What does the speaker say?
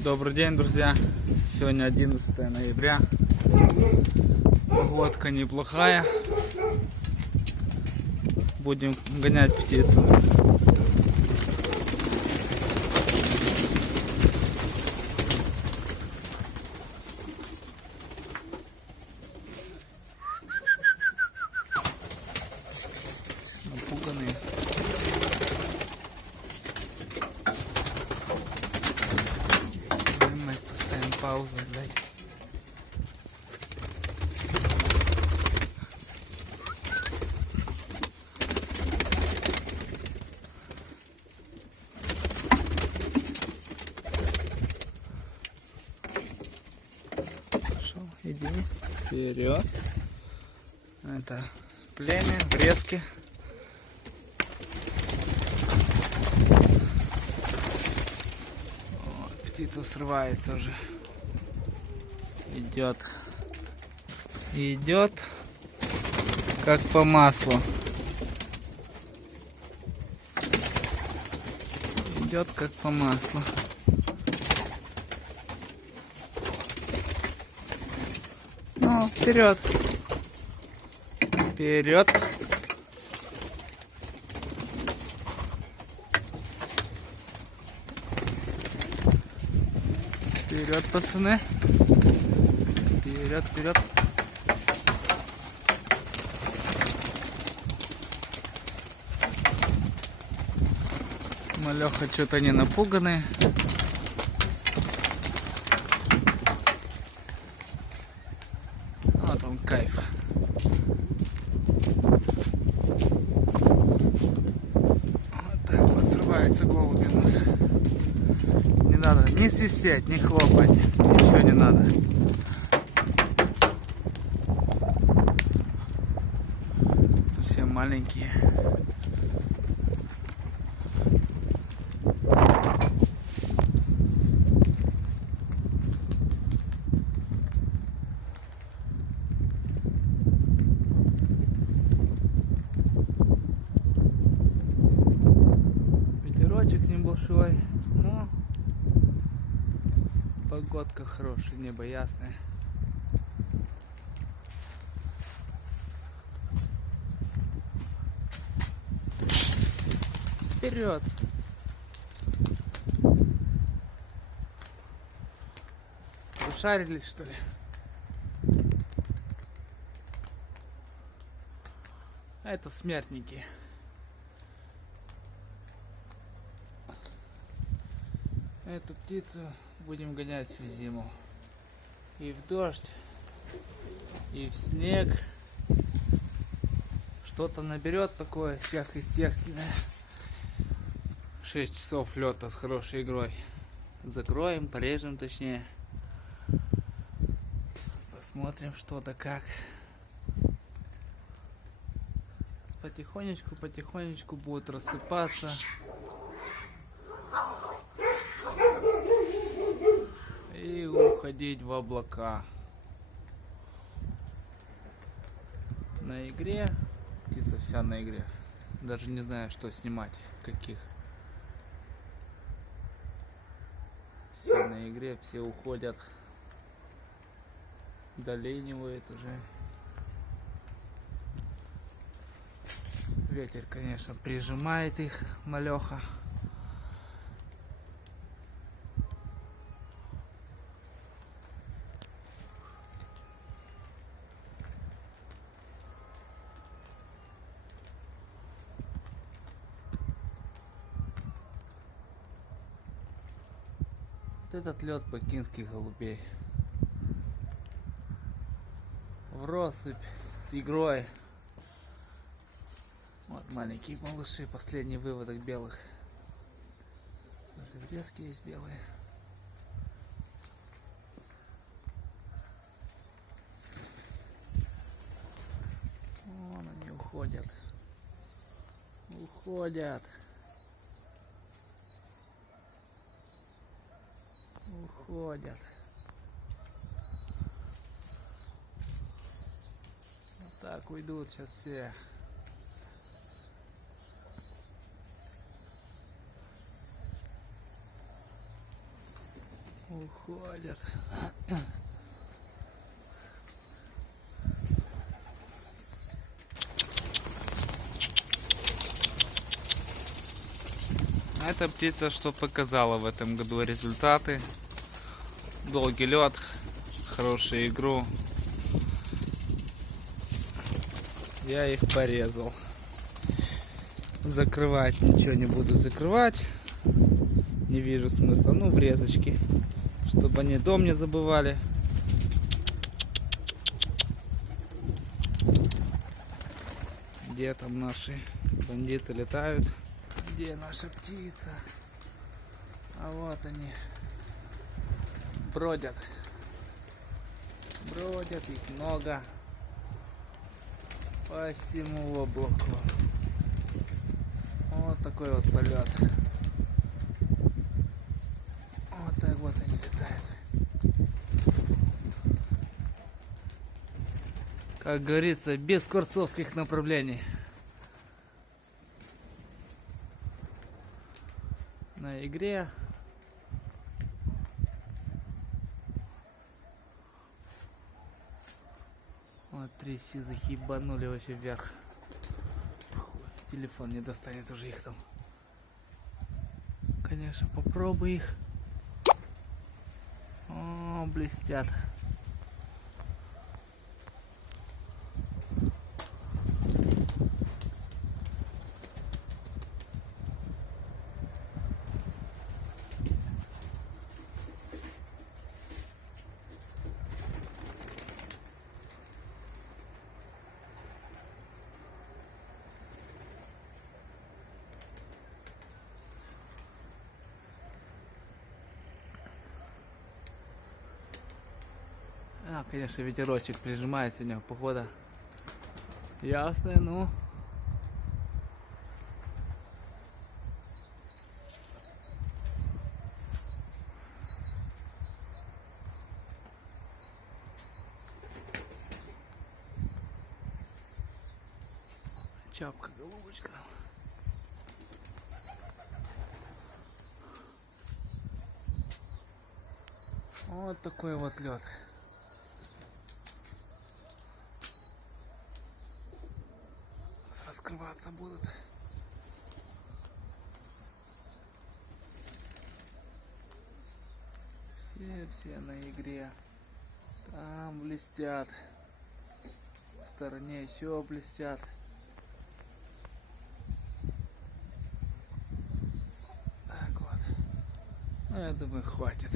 Добрый день, друзья! Сегодня 11 ноября. Погодка неплохая. Будем гонять птицу. Напуганные. Поставим паузу, блядь. Пошел, иди вперед. Это племя, врезки. Вот, птица срывается уже. Идет как по маслу. Идет как по маслу. Ну, вперед. Вперед. Вперед, пацаны. Вперед, вперед. Малеха что-то не напуганные. Вот он кайф. Вот так вот срывается голуби у нас. Не надо ни свистеть, ни хлопать. Ничего не надо. Совсем маленькие. Ветерочек небольшой, но погодка хорошая, небо ясное. Вперед! Ушарились, что ли? А это смертники. Эту птицу будем гонять всю зиму. И в дождь, и в снег. Что-то наберет такое сверхъестественное. 6 часов лета с хорошей игрой. Закроем, порежем точнее. Посмотрим, что да как. Потихонечку будут рассыпаться. И уходить в облака. На игре. Птица вся на игре. Даже не знаю, что снимать. Каких. Все на игре, все уходят. Доленивают уже. Ветер, конечно, прижимает их, малеха. Вот этот лед бакинских голубей. В россыпь с игрой. Вот маленькие малыши, последний выводок белых. Даже врезки есть белые. Вон они уходят. Уходят. Уходят. Вот так уйдут сейчас все. Уходят. А эта птица что показала в этом году результаты. Долгий лед, хорошую игру. Я их порезал. Закрывать ничего не буду закрывать. Не вижу смысла. Ну, врезочки. Чтобы они дом не забывали. Где там наши бандиты летают? Где наша птица? А вот они. Бродят. Бродят, их много. По всему облаку. Вот такой вот полет. Вот так вот они летают. Как говорится, без скворцовских направлений. На игре. Вот 3 сизых ебанули вообще вверх. Фу, телефон не достанет уже их там. Конечно, попробуй их. О, блестят. Конечно, ветерочек прижимает сегодня, погода ясная, ну. Чапка, голубочка. Вот такой вот лед. Раскрываться будут. Все на игре. Там блестят. В стороне еще блестят. Так вот. Ну, я думаю, хватит.